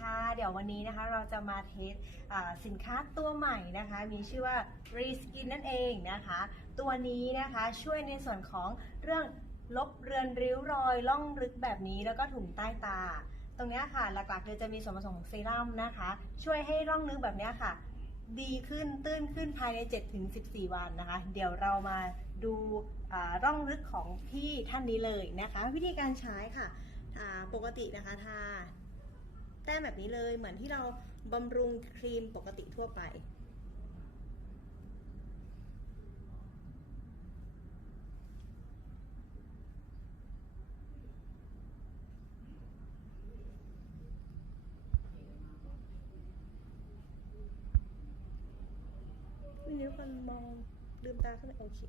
ค่ะ เดี๋ยววันนี้นะคะเราจะมาเทสอ่าสินค้าตัวใหม่นะคะ มีชื่อว่า Reskin นั่นเองนะคะ ตัวนี้นะคะช่วยในส่วนของเรื่องลบเรือนริ้วรอยล่องลึกแบบนี้แล้วก็ถุงใต้ตา ตรงนี้ค่ะหลักๆคือจะมีส่วนผสมของเซรั่มนะคะ ช่วยให้ร่องลึกแบบนี้ค่ะ ดีขึ้นตื้นขึ้นภายใน 7-14 วันนะคะ เดี๋ยวเรามาดูอ่าร่องลึกของพี่ท่านนี้เลยนะคะ วิธีการใช้ค่ะปกตินะคะทา ต้มแบบนี้เลย เหมือนที่เราบำรุงครีมปกติทั่วไป วินิ้วคนมองลืมตาขึ้นโอเค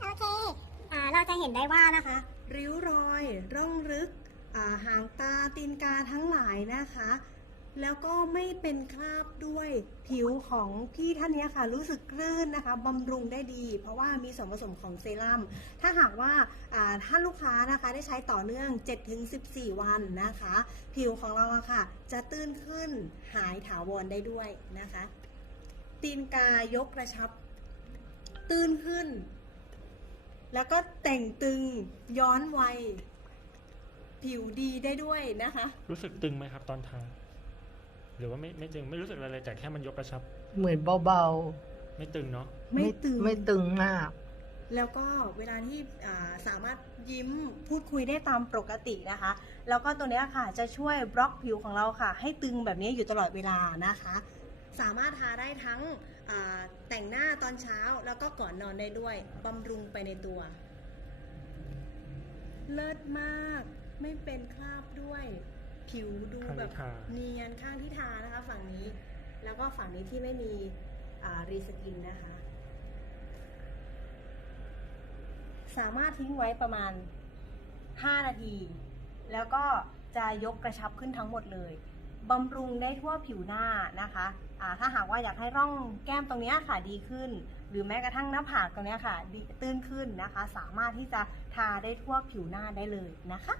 โอเค อ่า เราจะเห็นได้ว่านะคะ ริ้วรอย ร่องลึกาหางตาตีนกาทั้งหลายนะคะ แล้วก็ไม่เป็นคราบด้วยผิวของพี่ท่านนี้ค่ะ รู้สึกคลื่นนะคะบำรุงได้ดี เพราะว่ามีส่วนผสมของเซรั่มถ้าหากว่าอ่าถ้าลูกค้านะคะได้ใช้ต่อเนื่อง 7-14 วันนะคะ ผิวของเราอะค่ะ จะตื้นขึ้นหายถาวรได้ด้วยนะคะ ตีนกายกกระชับ ตื้นขึ้น แล้วก็แต่งตึงย้อนวัย ผิวดีได้ด้วยนะคะ รู้สึกตึงไหมครับตอนทาหรือว่าไม่ไม่ตึงไม่รู้สึกอะไรเลยแต่แค่มันยกกระชับ เหมือนเบาไม่ตึงเนาะๆ ไม่ตึง ไม่ตึงมาก แล้วก็เวลาที่อ่าสามารถยิ้มพูดคุยได้ตามปกตินะคะ แล้วก็ตัวเนี้ยค่ะจะช่วยบล็อกผิวของเราค่ะ ให้ตึงแบบนี้อยู่ตลอดเวลานะคะ สามารถทาได้ทั้งอ่า แต่งหน้าตอนเช้าแล้วก็ก่อนนอนได้ด้วยบำรุงไปในตัว เลิศมากไม่เป็นคราบด้วย ผิวดูข้างแบที่บทาเนียนข้างที่ทานะคะ ฝั่งนี้ แล้วก็ฝั่งนี้ที่ไม่มีอ่ารีสกินนะคะ สามารถทิ้งไว้ประมาณ 5 นาที แล้วก็จะยกกระชับขึ้นทั้งหมดเลย บำรุงได้ทั่วผิวหน้านะคะถ้าหากว่าอยากให้ร่องแก้มตรงนี้ค่ะดีขึ้น หรือแม้กระทั่งหน้าผากตรงนี้ค่ะตื้นขึ้นนะคะ สามารถที่จะทาได้ทั่วผิวหน้าได้เลยนะคะ